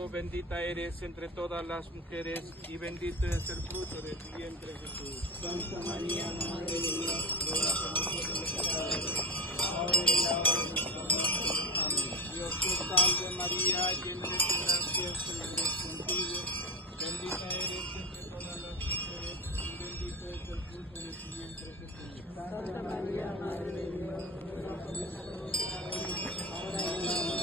Santo, bendita eres entre todas las mujeres y bendito es el fruto de tu vientre, Jesús. Santa María, Madre de Dios, ruega por nosotros pecadores, ahora y en la hora de nuestra muerte. Amén. Dios te salve María, llena de gracia, el Señor es contigo. Bendita eres entre todas las mujeres y bendito es el fruto de tu vientre, Jesús. Santa María, Madre de Dios, ruega por nosotros pecadores, ahora y en la hora